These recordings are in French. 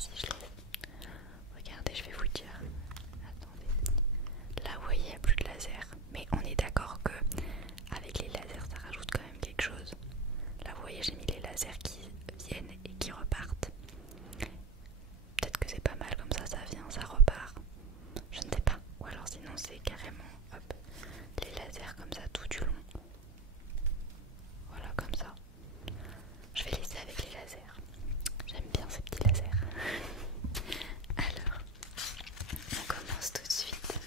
si je laisse. Regardez, je vais vous dire. Attendez. Là, vous voyez, il n'y a plus de laser. Mais on est d'accord que avec les lasers, ça rajoute quand même quelque chose. Là, vous voyez, j'ai mis les lasers qui viennent et qui repartent. Peut-être que c'est pas mal comme ça vient, ça repart. Je ne sais pas. Ou alors sinon c'est carrément hop, les lasers comme ça tout du long. Voilà, comme ça. Je vais laisser avec les lasers. J'aime bien ces petits lasers. Alors, on commence tout de suite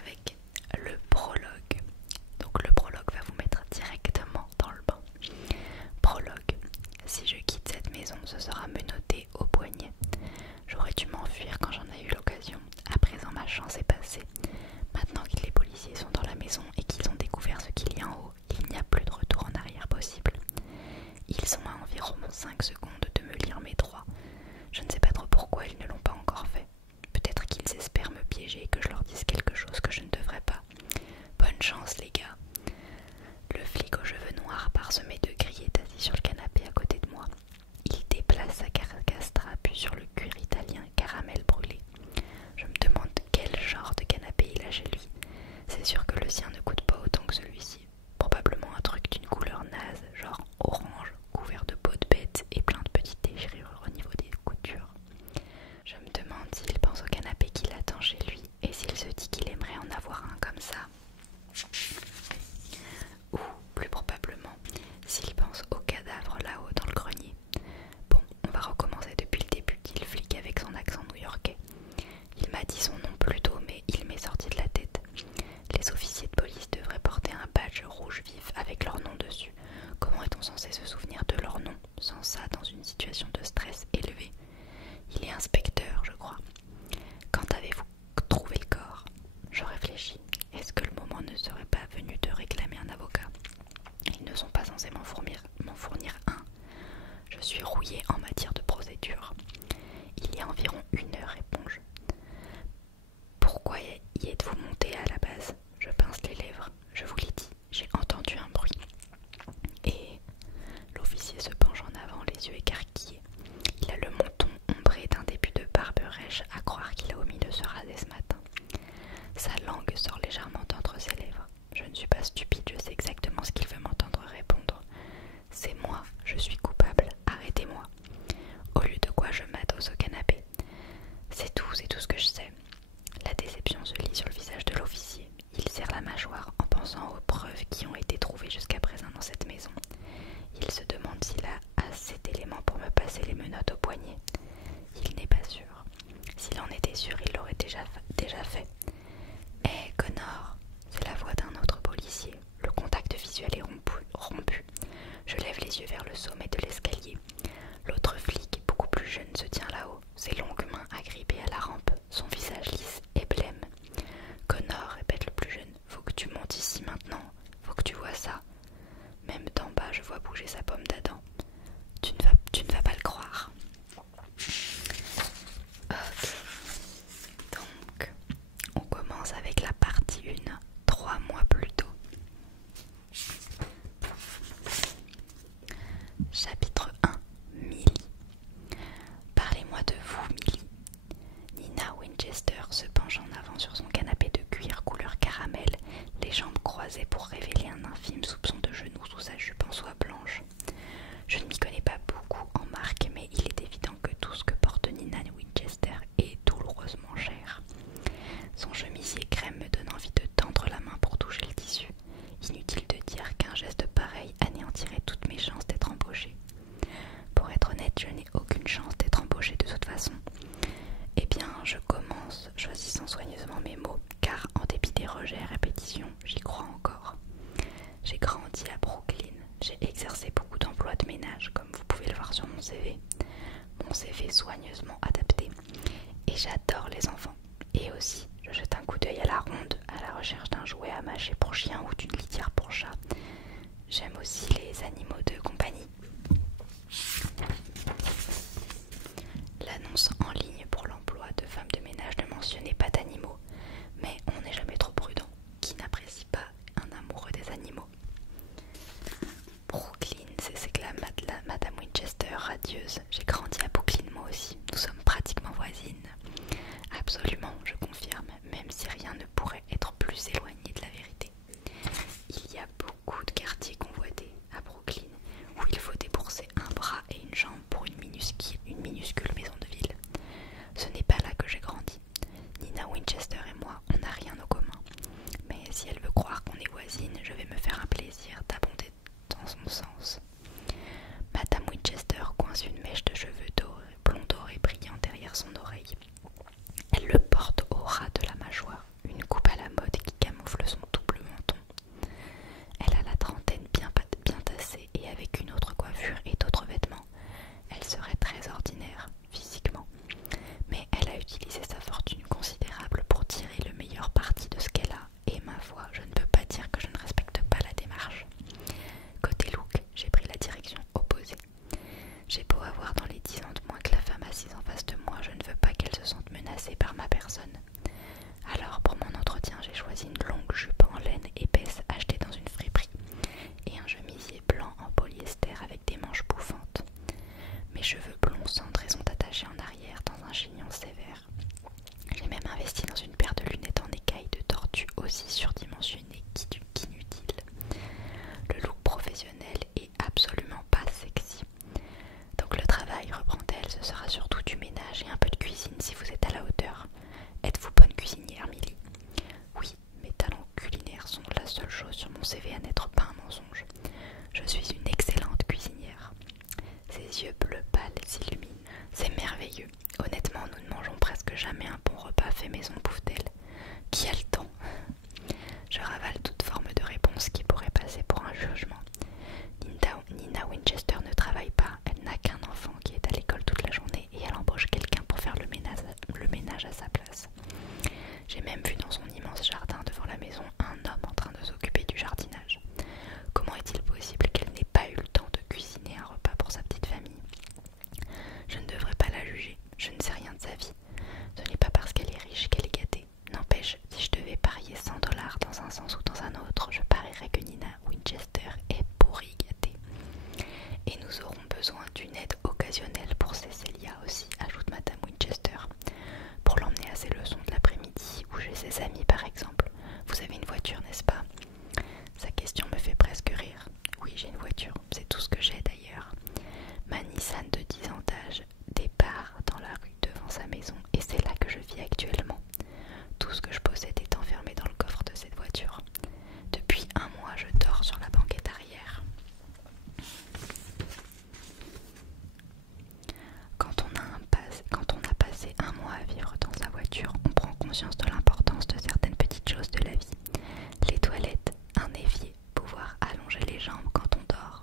avec le prologue. Donc le prologue va vous mettre directement dans le bain. Prologue. Si je quitte cette maison, ce sera menotté au poignet. J'aurais dû m'enfuir quand j'en ai eu l'occasion. À présent, ma chance est passée. Maintenant que les policiers sont dans la maison et qu'ils ont découvert ce qu'il y a en haut, il n'y a plus de retour en arrière possible. Ils sont à environ 5 secondes de me lire mes droits. Je ne sais pas trop pourquoi ils ne l'ont pas encore fait. Peut-être qu'ils espèrent me piéger et que je leur dise quelque chose que je ne devrais pas. Bonne chance, les gars. Le flic aux cheveux noirs parsemé de gris est assis sur le canapé à côté de moi. Il déplace sa carcasse trapue sur le cuir italien caramel brûlé. Je me demande quel genre de canapé il a chez lui. C'est sûr que le sien ne coûte pas autant que celui-ci. Probablement un truc d'une couleur naze, genre orange, couvert de peau de bête et plein de petites déchirures au niveau des coutures. Je me demande s'il pense au canapé qu'il attend chez lui et s'il se dit qu'il aimerait en avoir un comme ça. Ou, plus probablement, s'il pense au cadavre là-haut dans le grenier. Bon, on va recommencer depuis le début, dit le flic avec son accent new-yorkais. Il m'a dit son nom plus tôt, mais il m'est sorti de la tête. Les officiers de police devraient porter un badge rouge vif avec leur nom dessus. Comment est-on censé se souvenir de leur nom sans ça dans une situation de stress élevé? Il est inspecteur, je crois. Quand avez-vous trouvé le corps? Je réfléchis. Est-ce que le moment ne serait pas venu de réclamer un avocat? Ils ne sont pas censés m'en fournir un. Je suis rouillée en matière de procédure. Il y a environ 1 heure, réponds-je. Pourquoi y êtes-vous monté à la base? Je pince les lèvres. Je vous l'ai dit, j'ai entendu un bruit. Et l'officier se penche en avant, les yeux écarquillés. Il a le menton ombré d'un début de barbe rêche, à croire qu'il a omis de se raser ce matin. Sa langue sort légèrement d'entre ses lèvres. Je ne suis pas stupide, je sais exactement ce qu'il veut m'entendre répondre. C'est moi, je suis coupable, arrêtez-moi. Au lieu de quoi je m'adosse au canapé. C'est tout ce que je sais. La déception se lit sur le visage de l'officier. Il serre la mâchoire en pensant aux preuves qui ont été trouvées jusqu'à présent dans cette maison. Il se demande s'il a assez d'éléments pour me passer les menottes au poignet. Il n'est pas sûr. S'il en était sûr, il l'aurait déjà fait. Hé, Connor, c'est la voix d'un autre policier. Le contact visuel est rompu. Je lève les yeux vers le sommet de l'escalier. L'autre flic, beaucoup plus jeune, se tient là-haut, ses longues mains agrippées à la rampe, son visage lisse et blême. Connor, répète le plus jeune, faut que tu montes ici maintenant, faut que tu vois ça. Même d'en bas, je vois bouger sa pomme d'Adam. Tu ne vas pas le croire. Ok. Donc, on commence avec la partie 1, 3 mois plus tôt. Chapitre 1. Millie. Parlez-moi de vous, Millie. Nina Winchester se penche en avant sur son canapé de cuir couleur caramel, les jambes croisées pour révéler un infime soupçon de genou sous sa jupe en soie blanche. Je ne m'y connais pas beaucoup en marque, mais il est évident que tout ce que porte Nina Winchester est douloureusement cher. Son chemisier crème me donne envie de tendre la main pour toucher le tissu. Inutile de dire qu'un geste pareil anéantirait toutes mes chances d'être embauchée. Pour être honnête, je n'ai aucune chance d'être embauchée de toute façon. Eh bien, je commence, choisissant soigneusement mes mots, car en dépit des rejets à répétition, j'y crois encore. J'ai grandi à Brooklyn, j'ai exercé beaucoup d'emplois de ménage, comme vous pouvez le voir sur mon CV. Mon CV soigneusement adapté. Et j'adore les enfants. Et aussi, je jette un coup d'œil à la ronde, à la recherche d'un jouet à mâcher pour chien ou d'une litière pour chat. J'aime aussi les animaux de compagnie. L'annonce en ligne pour l'emploi de femme de ménage ne mentionnait pas d'animaux, mais on n'est jamais trop prudent. Qui n'apprécie pas un amoureux des animaux? Brooklyn, s'exclame Madame Winchester, radieuse. J'ai grandi une minuscule maison de ville. Ce n'est pas là que j'ai grandi. Nina Winchester et moi, on n'a rien en commun. Mais si elle veut croire qu'on est voisines, je vais me faire un plaisir d'abonder dans son sens. Madame Winchester coince une mèche de cheveux blond doré brillant derrière son oreille. Elle le porte au ras de la mâchoire, une coupe à la mode qui camoufle son double menton. Elle a la trentaine bien tassée et avec une autre coiffure et d'autres vêtements. Elle serait très ordinaire, physiquement. Mais elle a utilisé sa fortune considérable pour tirer le meilleur parti de ce qu'elle a. Et ma foi, je ne peux pas dire que je ne respecte pas la démarche. Côté look, j'ai pris la direction opposée. J'ai beau avoir dans les 10 ans de moins que la femme assise en face de moi, je ne veux pas qu'elle se sente menacée par ma personne. Alors pour mon entretien, j'ai choisi une longue jupe en laine épaisse achetée dans une friperie et un chemisier blanc en polyester avec des manches bouffantes. Mes cheveux blonds cendrés sont attachés en arrière dans un chignon sévère. J'ai même investi dans une paire de lunettes en écailles de tortue aussi surdimensionnées qu'inutiles. Le look professionnel est absolument pas sexy. Donc le travail, reprend-elle, ce sera surtout du ménage et un peu de cuisine si vous êtes à la hauteur. Êtes-vous bonne cuisinière, Milly? Oui, mes talents culinaires sont la seule chose sur mon CV à n'être pas un mensonge. Je suis une excellente cuisinière. Ses yeux bleus pâles s'illuminent. C'est merveilleux. Honnêtement, nous ne mangeons presque jamais un bon repas fait maison, bouffe-t-elle. Qui a le temps? Je ravale toute forme de réponse qui pourrait passer pour un jugement. Nina Winchester ne travaille pas, elle n'a qu'un enfant qui est à l'école toute la journée et elle embauche quelqu'un pour faire le ménage à sa place. J'ai même vu dans son immense jardin devant la maison un homme en train de s'occuper du jardinage. Comment est-il possible qu'elle n'ait pas eu le temps de cuisiner un repas pour sa petite famille? Je ne devrais pas la juger, je ne sais rien de sa vie. Ce n'est pas parce qu'elle est riche qu'elle est gâtée. N'empêche, si je devais parier 100 $ dans un sens ou dans un autre, je parierais que Nina Winchester est pourrie gâtée. Et nous aurons besoin d'une aide occasionnelle pour Cecilia aussi, ajoute Madame Winchester. Pour l'emmener à ses leçons de l'après-midi ou chez ses amis par exemple. Vous avez une voiture, n'est-ce pas? Sa question me fait presque rire. Oui, j'ai une voiture, c'est tout ce que j'ai d'ailleurs. Ma Nissan de 10 ans d'âge départ dans la rue devant sa maison et c'est là que je vis actuellement. Tout ce que je possède est enfermé dans le coffre de cette voiture. Depuis un mois, je dors sur la banquette arrière. Quand on a passé un mois à vivre dans sa voiture, on prend conscience de l'importance de certaines petites choses de la vie. Les toilettes, un évier, pouvoir allonger les jambes quand on dort.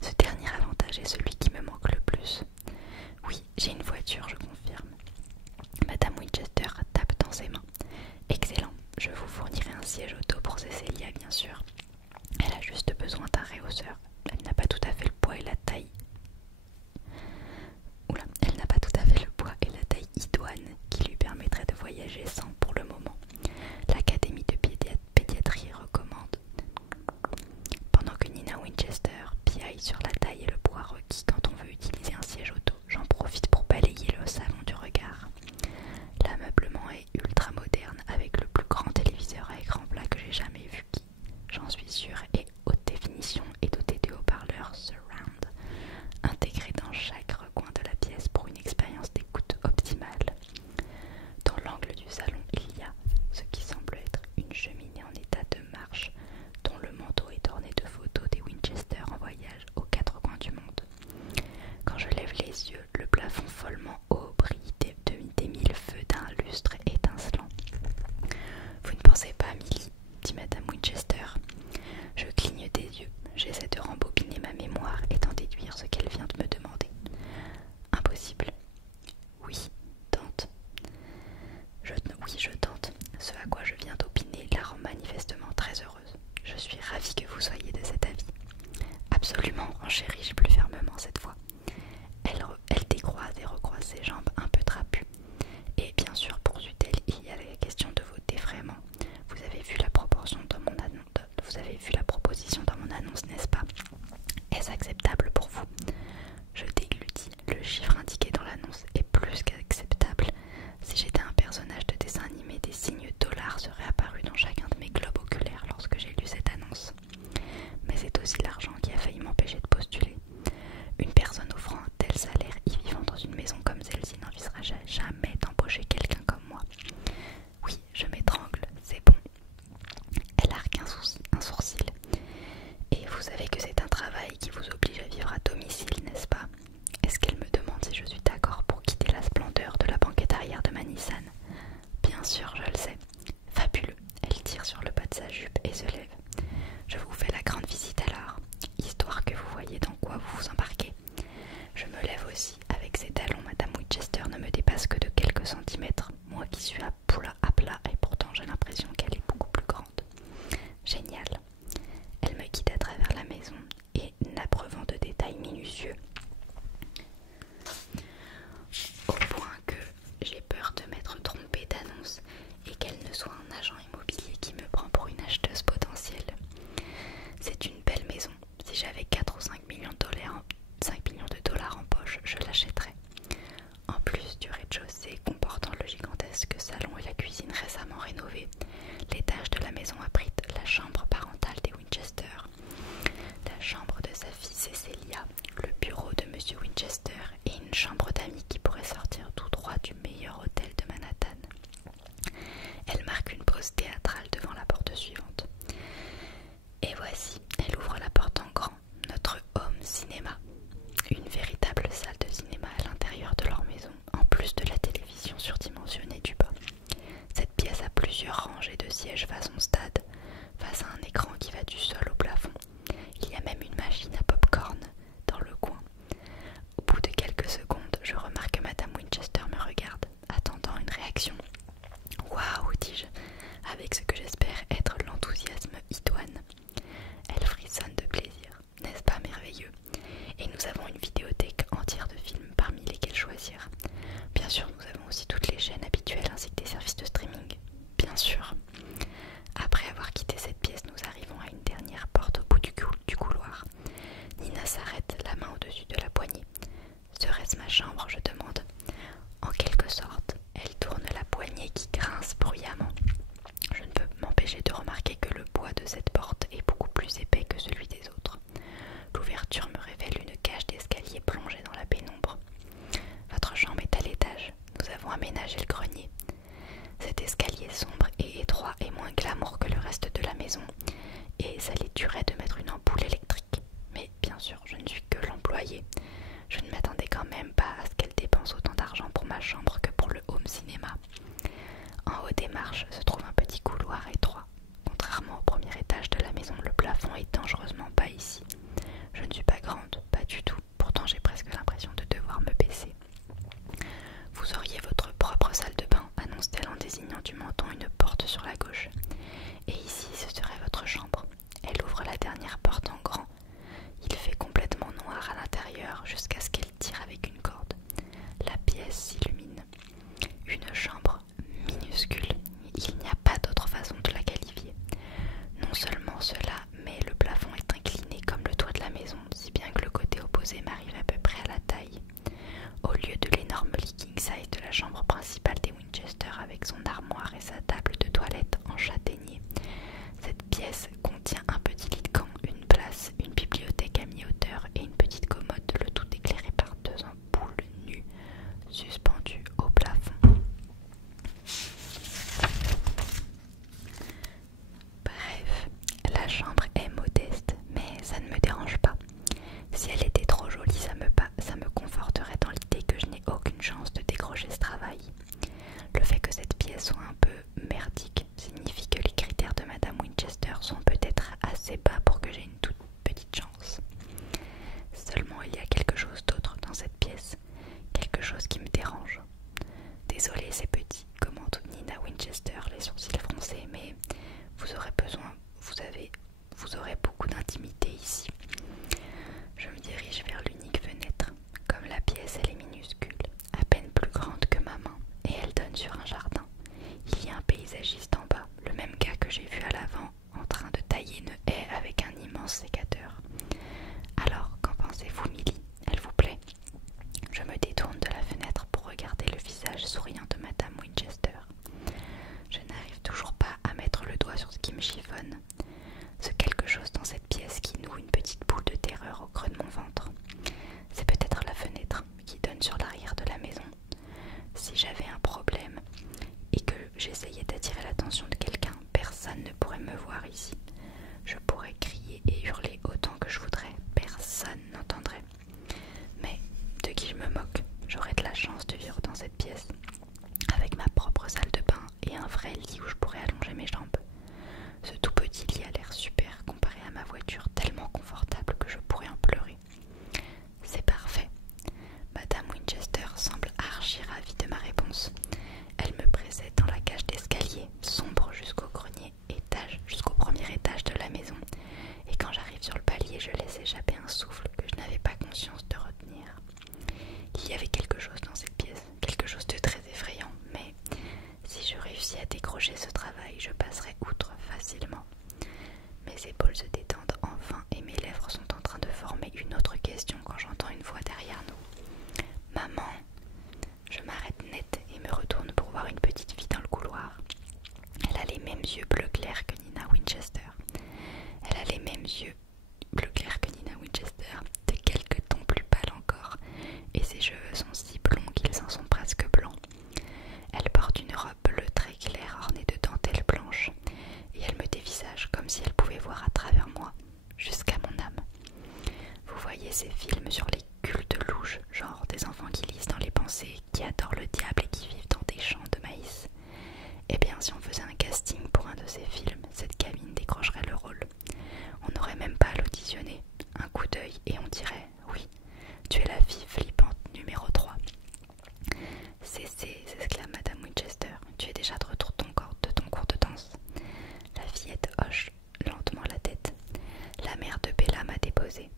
Ce dernier avantage est celui qui me manque le plus. Oui, j'ai une voiture, je confirme. Madame Winchester tape dans ses mains. Excellent, je vous fournirai un siège auto pour Cecilia, bien sûr. Elle a juste besoin d'un rehausseur. Elle n'a pas tout à fait le poids et la taille. Elle n'a pas tout à fait le poids et la taille idoine qui lui permettrait de voyager sans pour le moment. L'Académie de pédiatrie recommande. Pendant que Nina Winchester piaille sur la taille et le poids requis quand on veut utiliser un siège auto, j'en profite pour balayer le salon du regard. L'ameublement est ultra moderne avec le plus grand téléviseur à écran plat que j'ai jamais vu qui, j'en suis sûre, est haute définition et doté de haut-parleurs surround, intégrés dans chaque recoin de la pièce pour une expérience d'écoute optimale. Dans l'angle du salon, il y a ce qui semble être une cheminée en état de marche, dont le manteau est orné de photos des Winchester en voyage aux quatre coins du monde. Quand je lève les yeux, le plafond follement haut brille des mille feux d'un lustre étincelant. Vous ne pensez pas, Milly, dit Madame Winchester. Je cligne des yeux, j'essaie de rembobiner ma mémoire et d'en déduire ce qu'elle vient de me demander. Impossible. Oui, tante. Oui, je tente. Ce à quoi je viens d'opiner la rend manifestement très heureuse. Je suis ravie que vous soyez de cet avis. Absolument, enchéris-je plus fermement cette fois. Elle décroise et recroise ses jambes un peu trapues. Et bien sûr, poursuit-elle, il y a la question de vos défraiements. Vous avez vu la proposition dans mon annonce, n'est-ce pas? Est-ce acceptable pour vous? Je déglutis. Le chiffre indiqué dans l'annonce est plus qu'acceptable. Si j'étais un personnage de dessin animé, des signes dollars seraient apparus dans chacun de mes globes oculaires lorsque j'ai lu cette annonce. Mais c'est aussi l'argent qui a failli m'empêcher de postuler. Une personne offrant un tel salaire y aussi, avec ses talons, Madame Winchester ne me dépasse que de quelques centimètres, moi qui suis à plat et pourtant j'ai l'impression qu'elle est beaucoup plus grande. Génial. Elle me guide à travers la maison et n'abreuvant de détails minutieux, au point que j'ai peur de m'être trompée d'annonce et qu'elle ne soit un agent immobilier qui me prend pour une acheteuse potentielle. C'est une belle maison. Si j'avais 4 ou 5 millions de dollars en poche, je l'achèterais. En plus du rez-de-chaussée comportant le gigantesque salon et la cuisine récemment rénovée, l'étage de la maison abrite la chambre parentale des Winchester, la chambre de sa fille Cecilia, le bureau de Monsieur Winchester et une chambre d'amis qui pourrait sortir tout droit du meilleur hôtel de Manhattan. Elle marque une pause théâtrale devant la porte suivante. Et voici, elle ouvre la porte en grand, notre home cinéma. Une véritable salle de cinéma à l'intérieur de leur maison, en plus de la télévision surdimensionnée du bas. Cette pièce a plusieurs rangées de sièges façon stade, face à un écran qui va du sol au plafond. Il y a même une machine à pop-corn dans le coin. Au bout de quelques secondes, je remarque que Madame Winchester me regarde, attendant une réaction. Waouh, dis-je, avec ce que j'espère être l'enthousiasme idoine. Elle frissonne de plaisir, n'est-ce pas merveilleux? Et nous avons une vidéothèque entière de films parmi lesquels choisir. Bien sûr, nous avons aussi toutes les chaînes habituelles ainsi que des services de streaming. Bien sûr. Après avoir quitté cette pièce, nous arrivons à une dernière porte au bout du couloir. Nina s'arrête, la main au-dessus de la poignée. Serait-ce ma chambre, je demande. En quelque sorte, elle tourne la poignée qui grince bruyamment. Je ne peux m'empêcher de remarquer que le bois de cette porte est beaucoup plus épais que celui des autres. L'ouverture me révèle une cage d'escalier plongée dans la pénombre. Votre chambre est à l'étage. Nous avons aménagé le grenier. Cet escalier sombre et étroit est moins glamour que le reste de la maison, et ça les tuerait de mettre une ampoule électrique. Mais bien sûr, je ne suis que l'employé. Je ne m'attendais quand même pas à ce qu'elle dépense autant d'argent pour ma chambre que pour le home cinéma. En haut des marches se trouve un petit couloir étroit. Contrairement au premier étage de la maison, le plafond est dangereusement bas ici. Je ne suis pas grande, pas du tout. Pourtant, j'ai presque l'impression de devoir me baisser. Vous auriez votre propre salle de bain, annonce-t-elle en désignant du menton une porte sur la gauche. Et ici, ce serait votre chambre. Elle ouvre la dernière porte en grand. Il fait complètement noir à l'intérieur jusqu'à ce qu'elle tire avec une corde. La pièce s'illumine. Une chambre minuscule. Il n'y a pas d'autre façon de la qualifier. Non seulement cela, mais le plafond est incliné comme le toit de la maison, si bien que le côté opposé m'arrive à peu près à la taille. Au lieu de l'énorme lit king size de la chambre principale des Winchester avec son armoire et sa table de toilette en châtaignier, cette pièce contient un petit lit de camp, une place, une bibliothèque à mi-hauteur et une petite commode, le tout éclairé par 2 ampoules nues suspendues au plafond. Bref, la chambre est modeste, mais ça ne me dérange pas. Si elle était trop jolie, ça me conforterait dans l'idée que je n'ai aucune chance de décrocher ce travail. Le fait que cette pièce soit un peu merdique signifie que les critères de Madame Winchester sont peut-être assez bas pour que j'ai une toute petite chance. Seulement, il y a quelque chose d'autre dans cette pièce, quelque chose qui me dérange. Désolée, c'est petit, commente Nina Winchester, les sourcils froncés, mais vous aurez beaucoup d'intimité ici. Je me dirige vers l'unique fenêtre. Comme la pièce, elle est minuscule, à peine plus grande que ma main, et elle donne sur un jardin. Il y a un paysagiste en bas, le même gars que j'ai vu à l'avant, en train de tailler une haie avec un immense sécateur. Alors, qu'en pensez-vous, Millie? Elle vous plaît? Je me détourne de la fenêtre pour regarder le visage souriant de Madame Winchester. Je n'arrive toujours pas à mettre le doigt sur ce qui me chiffonne. Ce quelque chose dans cette pièce qui noue une petite boule de terreur au creux de mon ventre. C'est peut-être la fenêtre qui donne sur l'arrière de la maison. Si j'avais un problème et que j'essayais d'attirer l'attention de quelqu'un, personne ne pourrait me voir ici. Je pourrais crier et hurler autant que je voudrais, personne n'entendrait. Mais de qui je me moque? J'aurais de la chance de vivre dans cette pièce, avec ma propre salle de bain et un vrai lit où je pourrais allonger mes jambes. Ce tout petit lit a l'air super comparé à ma voiture, tellement confortable que je pourrais en pleurer. C'est parfait. ses cheveux sont si blonds qu'ils en sont presque blancs. Elle porte une robe bleue très claire ornée de dentelles blanches, et elle me dévisage comme si elle pouvait voir à travers moi, jusqu'à mon âme. Vous voyez ces films sur les cultes louches, genre des enfants qui lisent dans les pensées, qui adorent le diable et qui vivent dans des champs de maïs. Eh bien, si on faisait un casting pour un de ces films, cette gamine décrocherait le rôle. On n'aurait même pas à l'auditionner. Un coup d'œil et on dirait « Oui, tu es la fille flippante numéro 3. » Cessez, s'exclame Madame Winchester. Tu es déjà de retour de ton cours de danse. La fillette hoche lentement la tête. La mère de Bella m'a déposée.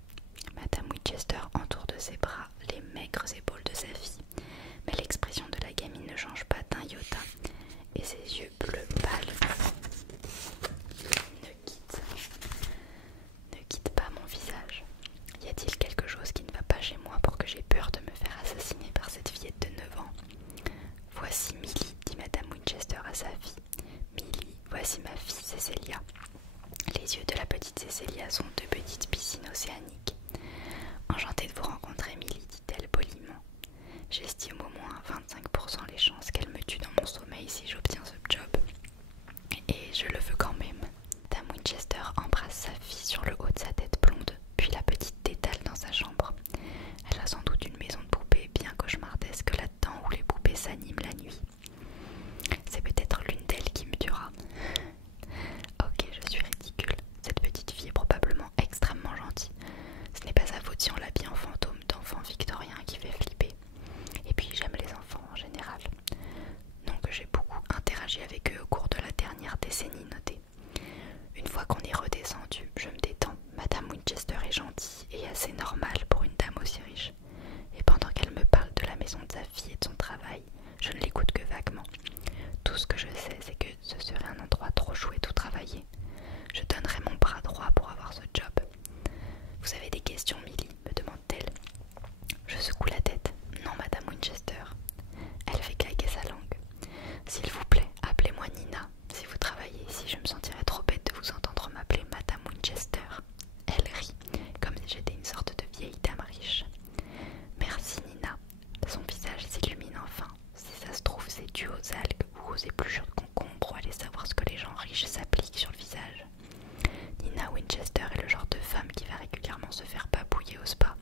Madame Winchester entoure de ses bras les maigres épaules de sa fille, mais l'expression de la gamine ne change pas d'un iota, et ses yeux bleus pâles ne quittent pas mon visage. Y a-t-il quelque chose qui ne va pas chez moi pour que j'aie peur de me faire assassiner par cette fillette de 9 ans? Voici Millie, dit Madame Winchester à sa fille. Millie, voici ma fille Cécilia. Les yeux de la petite Cécilia sont deux petites piscines océaniques. Enchantée de vous rencontrer, Millie, dit-elle poliment. J'estime au moins 25% les chances qu'elle me tue dans mon sommeil si j'obtiens ce job. Et je le veux quand même. Madame Winchester embrasse sa fille sur le haut de sa tête blonde, puis la petite t'étale dans sa chambre. Elle a sans doute une maison de poupées bien cauchemardesque là-dedans où les poupées s'animent la nuit. C'est peut-être l'une d'elles qui me tuera. Ok, je suis ridicule. Cette petite fille est probablement extrêmement gentille. Ce n'est pas sa faute si on l'habille en fantôme d'enfant victorien qui fait flipper. Et puis j'aime les enfants en général. Non que j'ai beaucoup interagi avec eux au cours de la dernière décennie notée. Une fois qu'on est redescendu, je me détends. Madame Winchester est gentille et assez normale pour une dame aussi riche. Et pendant qu'elle me parle de la maison de sa fille et de son travail, je ne l'écoute que vaguement. Tout ce que je sais, c'est que ce serait un endroit trop chouette où travailler. Je donnerais mon bras droit pour avoir ce job. Vous avez des questions, Millie? Me demande-t-elle. Je secoue la tête. Non, Madame Winchester. Elle fait claquer sa langue. S'il vous plaît, appelez-moi Nina. Si vous travaillez ici, je me sentirais trop bête de vous entendre m'appeler Madame Winchester. Elle rit, comme si j'étais une sorte de vieille dame riche. Merci, Nina. Son visage s'illumine enfin. Si ça se trouve, c'est dû aux algues ou aux épluchures de concombre, ou allez savoir ce que les gens riches s'appliquent sur le visage. Nina Winchester est le genre de femme qui va régulièrement se faire papouiller au spa.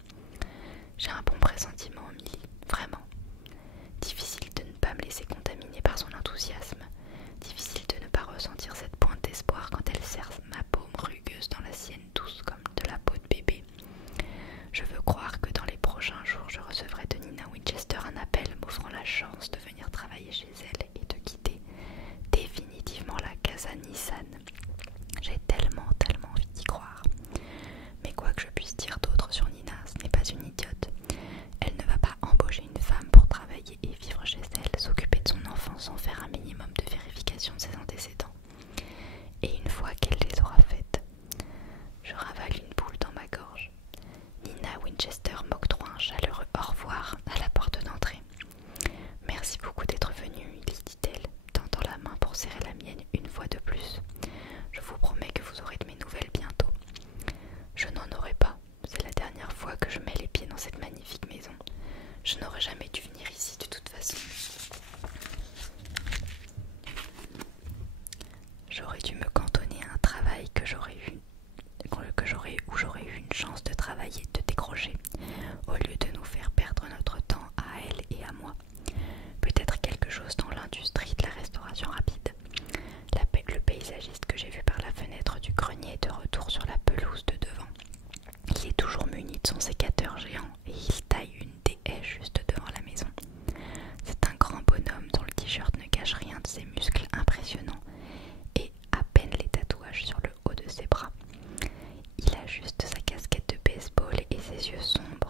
J'ai un bon pressentiment, Millie, vraiment. Difficile de ne pas me laisser contaminer par son enthousiasme. Difficile de ne pas ressentir cette pointe d'espoir quand elle serre ma paume rugueuse dans la sienne douce comme de la peau de bébé. Je veux croire que dans les prochains jours, je recevrai de Nina Winchester un appel m'offrant la chance de venir travailler chez elle et de quitter définitivement la Casa Nissan. J'ai tellement envie d'y croire. Mais quoi que je puisse dire d'autre sur Nina, ce n'est pas une idiote. Elle ne va pas embaucher une femme pour travailler et vivre chez elle, s'occuper de son enfant sans faire un minimum de vérification de ses antécédents. Et une fois qu'elle les aura faites, je ravale une boule dans ma gorge. Nina Winchester m'octroie un chaleureux au revoir à la porte d'entrée. Merci beaucoup d'être venue, dit-elle, tendant la main pour serrer la mienne une fois de plus. Je vous promets que vous aurez de mes nouvelles bientôt. Je n'en aurai pas. C'est la dernière fois que je mets les pieds dans cette magnifique maison. Je n'aurais jamais dû venir ici de toute façon. J'aurais dû me cantonner à un travail où j'aurais eu une chance de travailler, de décrocher, au lieu de nous faire perdre notre temps à elle et à moi. Peut-être quelque chose dans l'industrie de la restauration rapide. Le paysagiste que j'ai vu par la fenêtre du grenier est de retour sur la pelouse de devant. Il est toujours muni de son sécateur géant et il taille une des haies juste devant la maison. C'est un grand bonhomme dont le t-shirt ne cache rien de ses muscles impressionnants et à peine les tatouages sur le haut de ses bras. Il a juste sa casquette de baseball et ses yeux sombres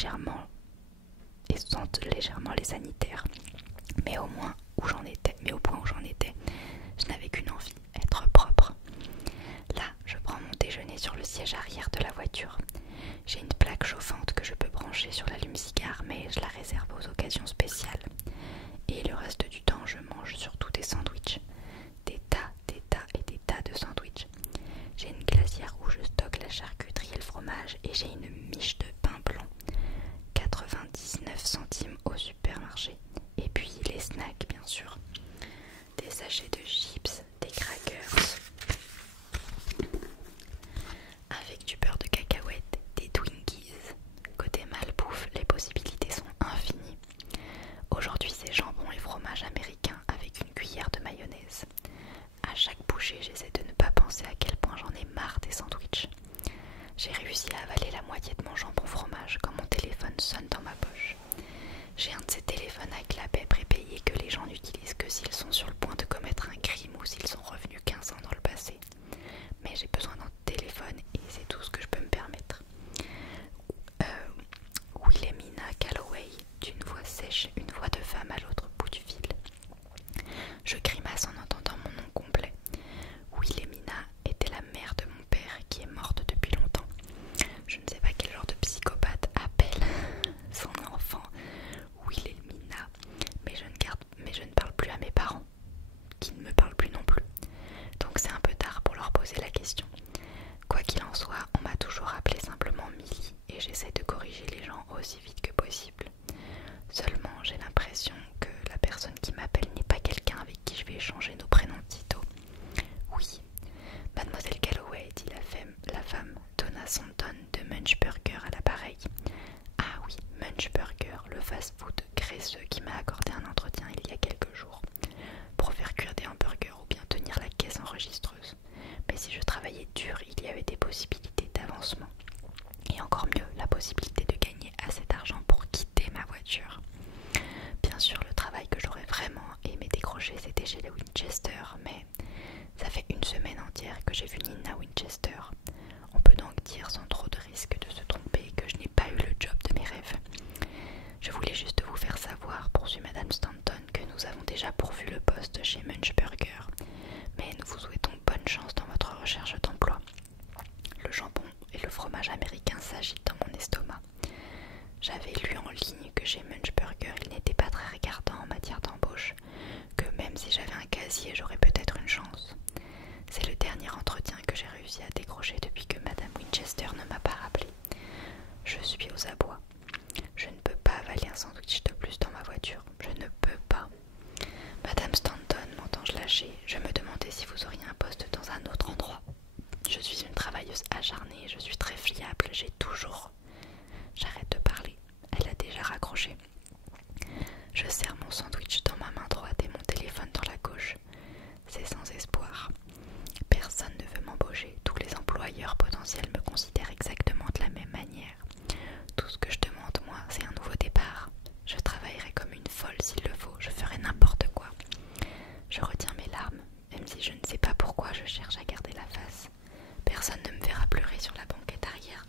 légèrement et sentent légèrement les sanitaires. Mais au point où j'en étais, je n'avais qu'une envie, être propre. Là, je prends mon déjeuner sur le siège arrière de la voiture. J'ai une plaque chauffante que je peux brancher sur l'allume-cigare, mais je la réserve aux occasions spéciales. Et le reste du temps, je mange surtout des sandwichs. Des tas et des tas de sandwichs. J'ai une glacière où je stocke la charcuterie et le fromage, et j'ai une miche de pain blanc. 99 centimes au supermarché. Et puis les snacks, bien sûr. Des sachets de chips, des crackers, avec du beurre de cacahuète, des Twinkies. Côté malbouffe, les possibilités sont infinies. Aujourd'hui, c'est jambon et fromage américain avec une cuillère de mayonnaise. À chaque bouchée, j'essaie de ne pas penser à quel point j'en ai marre des sandwichs. J'ai réussi à avaler la moitié de mon jambon fromage quand mon téléphone sonne dans ma poche. J'ai un de ces téléphones avec la baie prépayée que les gens n'utilisent que s'ils sont sur le point de commettre un crime ou s'ils sont revenus 15 ans dans le passé. Mais j'ai besoin d'un téléphone et c'est tout ce que je peux me permettre. Wilhelmina Calloway, d'une voix sèche, une voix de femme à l'autre bout du fil. Je grimace en entendant mon nom complet. Wilhelmina était la mère de mon père qui est morte depuis longtemps. Je ne sais pas quel genre de psychopathe appelle son enfant Wilhelmina, mais je ne parle plus à mes parents, qui ne me parlent plus non plus. Donc c'est un peu tard pour leur poser la question. Quoi qu'il en soit, on m'a toujours appelé simplement Millie et j'essaie de corriger les gens aussi vite que possible. Seulement, j'ai l'impression que la personne qui m'appelle n'est pas quelqu'un avec qui je vais échanger nos prénoms de sitôt. Oui, Mademoiselle Calloway, dit la femme Donna Santon de Munchburger à l'appareil. Ah oui, Munchburger, le fast-food graisseux qui m'a accordé un entretien il y a quelques jours pour faire cuire des hamburgers ou bien tenir la caisse enregistreuse. Mais si je travaillais dur, il y avait des possibilités d'avancement. Et encore mieux, la possibilité de gagner assez d'argent pour quitter ma voiture. Bien sûr, le travail que j'aurais vraiment aimé décrocher, c'était chez les Winchester, mais ça fait une semaine entière que j'ai vu Nina Winchester. On peut donc dire sans trop de risque de se tromper que je n'ai pas eu le job de mes rêves. Je voulais juste vous faire savoir, poursuit Madame Stanton, que nous avons déjà pourvu le poste chez Munchburger, mais nous vous souhaitons bonne chance dans votre recherche d'emploi. Le jambon et le fromage américain s'agitent dans mon estomac. J'avais lu en ligne que chez Munchburger, il n'était pas très regardant en matière d'embauche, que même si j'avais un casier, j'aurais peut-être une chance. C'est le dernier entretien que j'ai réussi à décrocher depuis que Madame Winchester ne m'a pas rappelé. Je suis aux abois. Je ne peux pas avaler un sandwich de plus dans ma voiture. Je ne peux pas. Madame Stanton, m'entends-je lâcher, je me demandais si vous auriez un poste dans un autre endroit. Je suis une travailleuse acharnée, je suis très fiable, j'ai toujours... J'arrête de parler, elle a déjà raccroché. Je serre mon sandwich dans ma main droite et mon téléphone dans la gauche. C'est sans espoir. Personne ne veut m'embaucher, tous les employeurs potentiels me considèrent exactement de la même manière. Tout ce que je demande, moi, c'est un nouveau départ. Je travaillerai comme une folle s'il le faut, je ferai n'importe quoi. Je retiens mes larmes, même si je ne sais pas pourquoi je cherche à garder la face. Personne ne me verra pleurer sur la banquette arrière.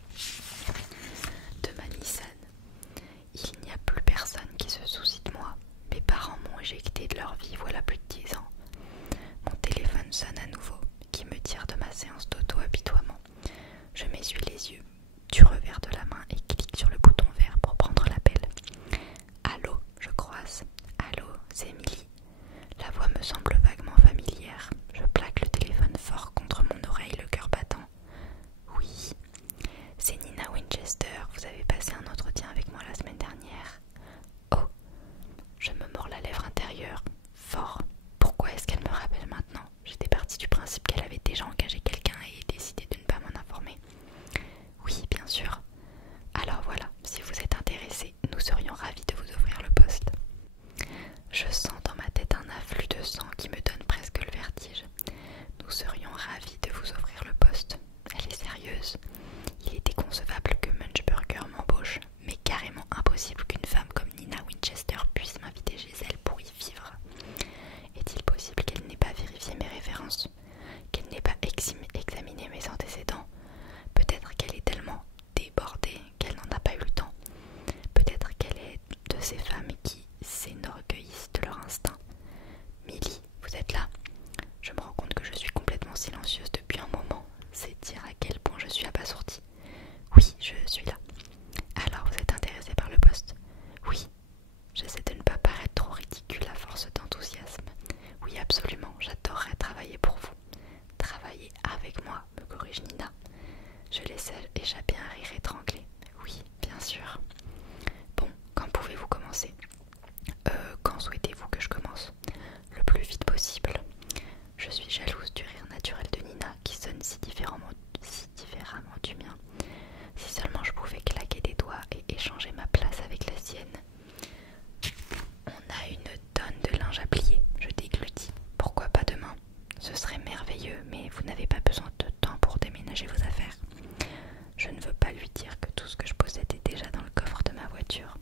tout ce que je possédais déjà dans le coffre de ma voiture.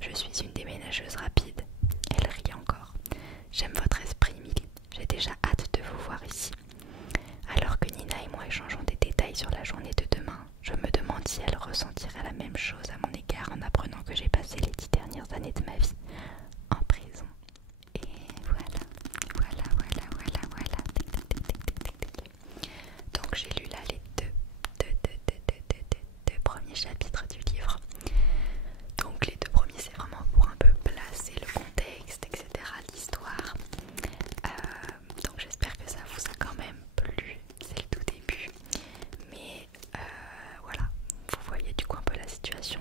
Je suis une déménageuse rapide. Elle rit encore. J'aime votre esprit, Milly. J'ai déjà hâte de vous voir ici. Alors que Nina et moi échangeons des détails sur la journée de demain, je me demande si elle ressentirait la même chose à mon égard en apprenant que j'ai passé les 10 dernières années de ma vie en prison. Et voilà. Donc j'ai lu là les deux premiers chapitres du livre. Donc les deux premiers, c'est vraiment pour un peu placer le contexte, etc., l'histoire. Donc j'espère que ça vous a quand même plu. C'est le tout début. Mais voilà, vous voyez du coup un peu la situation.